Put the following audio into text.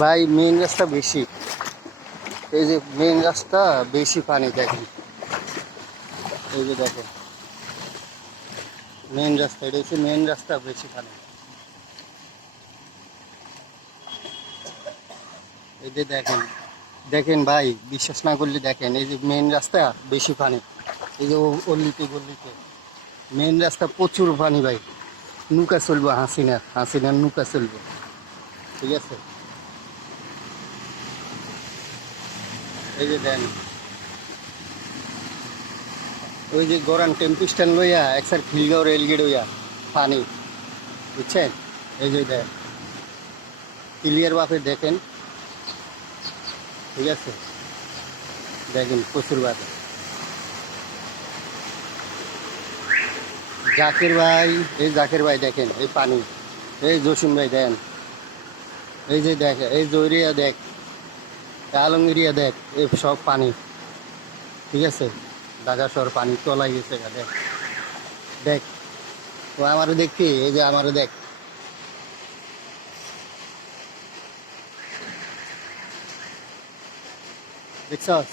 ভাই মেইন রাস্তা বেশি, এই যে মেইন রাস্তা বেশি পানি দেখেন, এই যে দেখেন মেইন রাস্তা, এটা হচ্ছে মেইন রাস্তা বেশি পানি। এই যে দেখেন, দেখেন ভাই বিশ্বাস না করলে দেখেন, এই যে মেইন রাস্তা বেশি পানি, এই যে অল্লিতে গল্লিতে মেইন রাস্তা প্রচুর পানি ভাই। নৌকা চলবো, হাসিনার নৌকা চলবো, ঠিক আছে। এই যে দেন, ওই যে গরান টেম্পু স্ট্যান্ড লইয়া এক সাইড খিলগাঁও রেলগেট হইয়া পানি, বুঝছেন। এই যে দেন ক্লিয়ার ভাবে দেখেন, ঠিক আছে, দেখেন প্রচুর ভাবে। জাকির ভাই, এই জাকির ভাই দেখেন এই পানি, এই জসিম ভাই দেন, এই যে দেখে, এই জয়রিয়া দেখ, আলমগিরিয়া দেখ, এই সব পানি, ঠিক আছে। ঢাকা শহর পানি তলাই গেছে গা, দেখ দেখ। তো আমারও দেখি, এই যে আমারও দেখ, দেখছস।